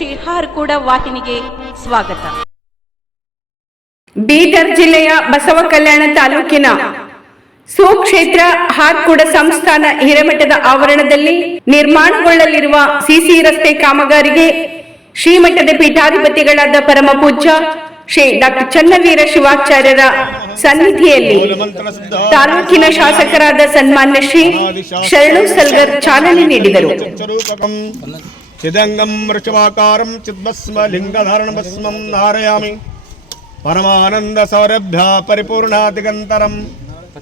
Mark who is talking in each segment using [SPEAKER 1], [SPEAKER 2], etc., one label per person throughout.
[SPEAKER 1] ಶ್ರೀಹಾರ್ಗೂಡ ವಾಹಿನಿಗೆ ಸ್ವಾಗತ.
[SPEAKER 2] ಬೀದರ್ ಜಿಲ್ಲೆಯ ಬಸವ ಕಲ್ಯಾಣ ತಾಲೂಕಿನ ಸುಕ್ಷೇತ್ರ ಹಾರ್ಕುಡ ಸಂಸ್ಥಾನ ಹಿರೇಮಠದ ಆವರಣದಲ್ಲಿ ನಿರ್ಮಾಣಗೊಳ್ಳಲಿರುವ ಸಿಸಿ ರಸ್ತೆ ಕಾಮಗಾರಿಗೆ ಶ್ರೀಮಠದ ಪೀಠಾಧಿಪತಿಗಳಾದ ಪರಮ ಪೂಜ್ಯ ಶ್ರೀ ಡಾಕ್ಟರ್ ಚನ್ನವೀರ ಶಿವಾಚಾರ್ಯರ ಸನ್ನಿಧಿಯಲ್ಲಿ ತಾಲೂಕಿನ ಶಾಸಕರಾದ ಸನ್ಮಾನ್ಯ ಶ್ರೀ ಶರಣು ಸಲ್ಗರ್ ಚಾಲನೆ ನೀಡಿದರು.
[SPEAKER 3] చిదంగం వృషవాకారం చిద్భస్మ లింగధారణ భస్మం ధారయామి పరమానంద సౌరభ్య పరిపూర్ణాదిగంతరం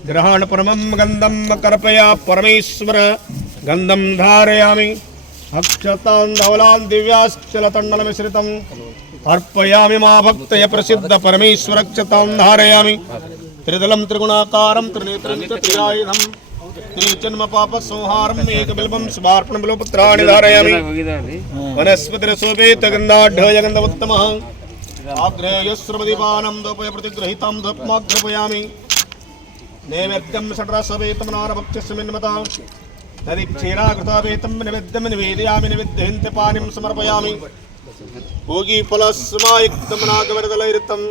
[SPEAKER 3] గ్రహణ పరమం గంధం కర్పయా పరమేశ్వర గంధం ధారయామి అక్షతాన్ ధవలాన్ దివ్యాశ్చలతండలమిశ్రితం అర్పయామి మా భక్తయ ప్రసిద్ధ పరమేశ్వరక్షతాం ధారయామి త్రిదలం త్రిగుణాకారం త్రినేత్రం చ త్రియాయుధం త్రిజన్మ పాప సంహారం ఏక బిల్బం శుభార్పణ బిల్వపుత్రాణి ధారయామి వనస్పతిరసోపేత గంధాఢ్య గంధవత్తమ ఆగ్నేయశ్రమదీపానం దోపయ ప్రతిగ్రహితాం దోప్మాగ్రపయామి నైవేద్యం షడ్రసవేతం నారభక్ష్యస్మిన్మతా నది క్షీరాకృతావేతం నివేద్యం నివేదయామి నివేద్యంతి పానిం సమర్పయామి భోగీఫలస్మాయుక్తం నాగవరదలైరితం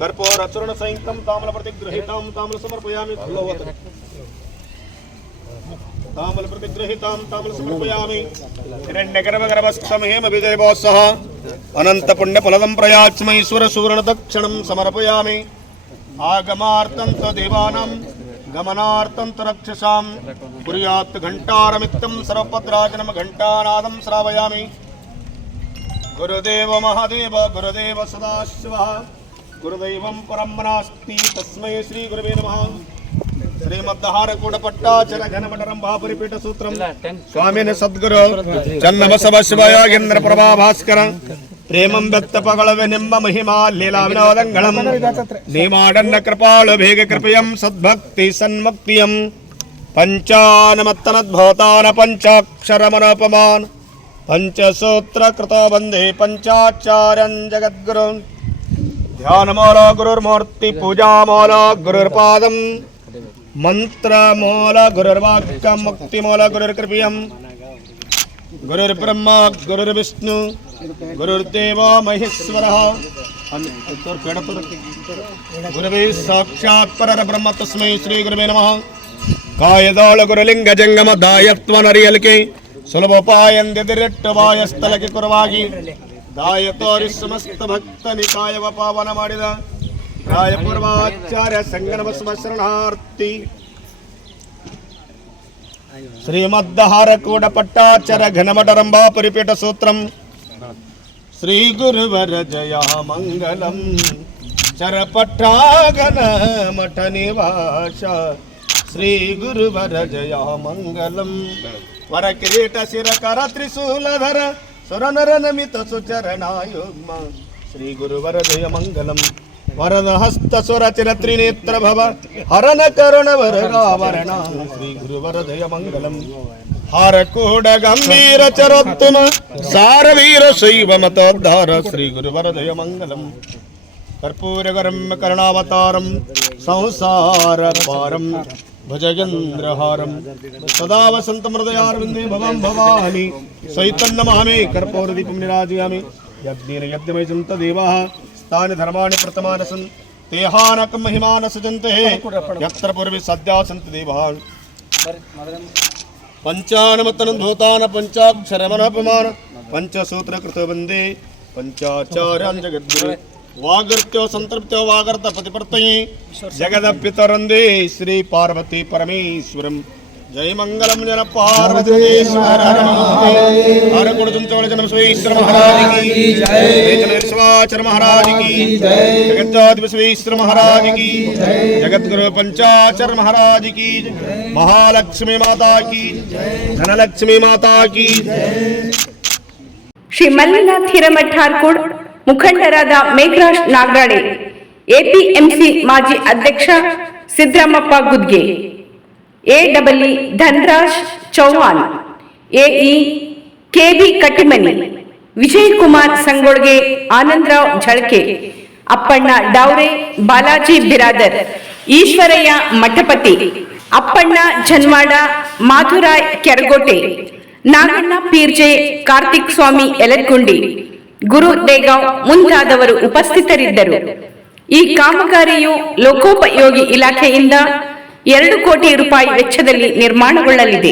[SPEAKER 3] కర్పూరచరణ సంయుక్తం తామల ప్రతిగ్రహితాం తామల సమర్పయామి తామల ప్రతిగ్రహితాం తామల సమర్పయామి హిరణ్యగర్భగర్భస్థం హేమ విజయభోత్సః అనంత పుణ్యఫలదం ప్రయాచ్మైశ్వర సూరణ దక్షిణం సమర్పయామి ఆగమార్థం దేవానం గమనార్థం తు రక్షసాం కుర్యాత్ ఘంటారమిత్తం సర్వపత్రాజనం ఘంటానాదం శ్రావయామి గురుదేవ మహాదేవ గురుదేవ సదాశివ గురుదైవం పరం నాస్తి తస్మై శ్రీ గురువే నమః స్వామిని సద్గురు. బసవ శివయోగేంద్ర ప్రభా భాస్కర ప్రేమం వ్యక్త పగళవ నింబ మహిమా లీలా వినోదంగళం. నీమాడన్న కృపాళు భేగ కృపయం సద్భక్తి సన్ముక్తియం. పంచానమత్తనద్భూతాన పంచాక్షరమనోపమాన్. పంచసూత్ర కృత వందే పంచాచార్యం జగద్గురు ಮಂತ್ರ ಮೂಲ ಗುರುರ್ವಾಕ್ಯ ಮುಕ್ತಿ ಮೂಲ ಗುರುರ್ ಗುರುರ್ಕೃಪಿಯಂ. ಗುರುರ್ ಬ್ರಹ್ಮ ಗುರುರ್ ವಿಷ್ಣು ಗುರುರ್ದೇವ ಮಹೇಶ್ವರ. ಗುರುವೇ ಸಾಕ್ಷಾತ್ ಪರರ ಬ್ರಹ್ಮ ತಸ್ಮೈ ಶ್ರೀ ಗುರುವೇ ನಮಃ. ಕಾಯದಾಳ ಗುರುಲಿಂಗ ಜಂಗಮ ದಾಯತ್ವ ನರಿಯಲಿಕೆ. ಸುಲಭೋಪಾಯಂದೆದಿರೆಟ್ಟು ವಾಯ ಸ್ಥಳಕ್ಕೆ ಕುರವಾಗಿ ದಾಯತೋರಿ ಸಮಸ್ತ ಭಕ್ತ ನಿಕಾಯವ ಪಾವನ ಮಾಡಿದ. రాయపూర్వాచార్య సంగనమ శరణార్థి శ్రీమద్దహారకూడ పట్టాచర ఘనమటరంబా పరిపీట సూత్రం శ్రీ గురువర జయ మంగళం చరపట్టాగన మఠ నివాస శ్రీ గురువర జయ మంగళం వర కిరీట శిరకర త్రిశూలధర సురనర నమిత సుచరణాయుగ్మ శ్రీ గురువర జయ మంగళం వరదహస్తసురచిన త్రినేత్ర భవ హరణ కరుణ వరగావరణ శ్రీ గురువరదయ మంగళం హరకూడ గంభీర చరత్తున సారవీర శైవ మతోద్ధార శ్రీ గురువరదయ మంగళం కర్పూరగరం కరుణావతారం సంసార పారం భజగంద్రహారం సదా వసంత మృదయారవిందే భవం భవాని. సైతన్నమామి కర్పూరదీపం నిరాజయామి. యజ్ఞేన యజ్ఞమైసం తదేవా तानि धर्माणि प्रतमानि सन् तेहानकं महिमान सजन्ते यत्र पूर्वे सद्या सन्ति देवान् पञ्चानमतनं धूतान पञ्चाक्षरमनपमान पञ्चसूत्रकृतो वन्दे पञ्चाचार्यान् जगद्गुरु వాగర్త్యో సంతృప్త్యో వాగర్త పతిపర్తయి జగదప్పితరందే శ్రీ పార్వతీ పరమేశ్వరం జయ మంగళం జన పార్వతీశ్వర హర గుణచుంచవళ జన విశ్వేశ్వర మహారాజ్ కి జయ జన విశ్వాచర మహారాజ్ కి జగజ్జాతి విశ్వేశ్వర మహారాజ్ కి జగద్గురు పంచాచర మహారాజ్ కి మహాలక్ష్మి మాతా కి ధనలక్ష్మి మాతా కి
[SPEAKER 2] ಶ್ರೀ ಮಲ್ಲಿನಾಥ್ ಹಿರಮಠ ಹಾರ್ಕುಡ್ ಮುಖಂಡರಾದ ಮೇಘರಾಜ್ ನಾಗರಾಡೆ ಎಪಿಎಂಸಿ ಮಾಜಿ ಅಧ್ಯಕ್ಷ Siddaramappa Gudge ಎಡಬ್ಲ್ಇ Dhanraj Chauhan AE K B Kattimani Vijay Kumar Sangolge Anandrao Jhalke Appanna Davre Balaji Biradar Eshwarayya Mathapati Appanna Janwada Madhuray Keragote Naganna Pirje Karthik Swami Elarkundi Guru Degaon ಮುಂತಾದವರು ಉಪಸ್ಥಿತರಿದ್ದರು ಈ ಕಾಮಗಾರಿಯು ಲೋಕೋಪಯೋಗಿ ಇಲಾಖೆಯಿಂದ ಎರಡು ಕೋಟಿ ರೂಪಾಯಿ ವೆಚ್ಚದಲ್ಲಿ ನಿರ್ಮಾಣಗೊಳ್ಳಲಿದೆ.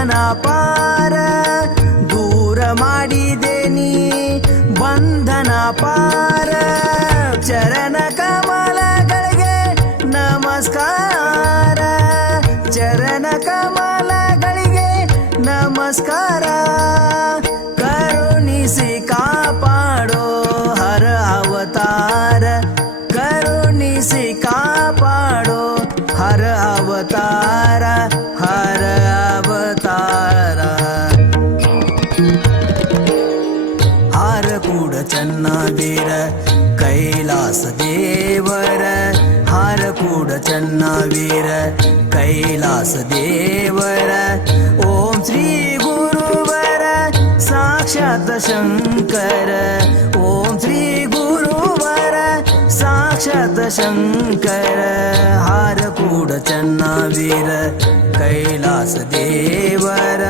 [SPEAKER 4] ಬಂಧನ ಪಾರ ದೂರ ಮಾಡಿದೆ ನೀ ಬಂಧನ ಪಾರ ಚರಣ ಕಮಲಗಳಿಗೆ ನಮಸ್ಕಾರ ಚರಣ ಕಮಲಗಳಿಗೆ ನಮಸ್ಕಾರ. ಹಾರಕೂಡ ಚನ್ನವೀರ ಕೈಲಾಸ ದೇವರ ಹಾರಕೂಡ ಚನ್ನವೀರ ಕೈಲಾಸ ದೇವರ ಓಂ ಶ್ರೀ ಗುರುವರ ಸಾಕ್ಷಾತ್ ಶಂಕರ ಓಂ ಶ್ರೀ ಗುರುವರ ಸಾಕ್ಷಾತ್ ಶಂಕರ ಹಾರಕೂಡ ಚನ್ನವೀರ ಕೈಲಾಸ ದೇವರ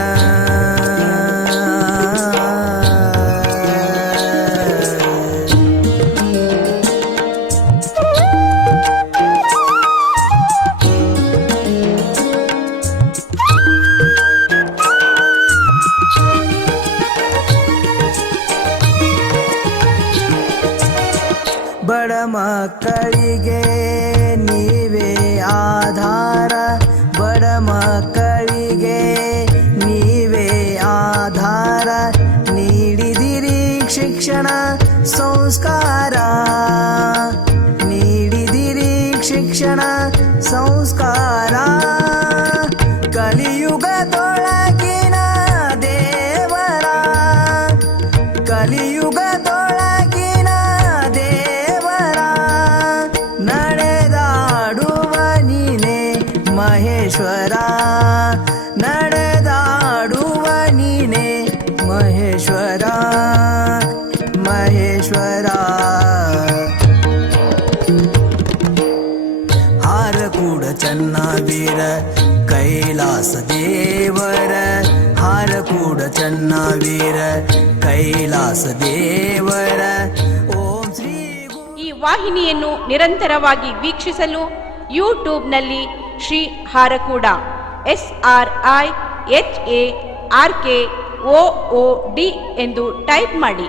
[SPEAKER 4] ಬಡ ಮಕ್ಕಳಿಗೆ ನೀವೇ ಆಧಾರ ನೀಡಿದಿರಿ ಶಿಕ್ಷಣ ಸಂಸ್ಕಾರ. ನೀಡಿದಿರಿ ಶಿಕ್ಷಣ ಸಂಸ್ಕಾರ. ಕಲಿಯುಗದೊಳಗಿನ ದೇವರ. ಕಲಿಯುಗದೊಳಗಿನ ಮಹೇಶ್ವರ ಹಾರಕೂಡ ಚನ್ನವೀರ ಕೈಲಾಸ ದೇವರ ಹಾರಕೂಡ ಚನ್ನವೀರ ಕೈಲಾಸ ದೇವರ ಓಂ ಶ್ರೀ
[SPEAKER 1] ಈ ವಾಹಿನಿಯನ್ನು ನಿರಂತರವಾಗಿ ವೀಕ್ಷಿಸಲು ಯೂಟ್ಯೂಬ್ನಲ್ಲಿ Shri Harakuda, S R I H A R K O D ಎಂದು ಟೈಪ್ ಮಾಡಿ.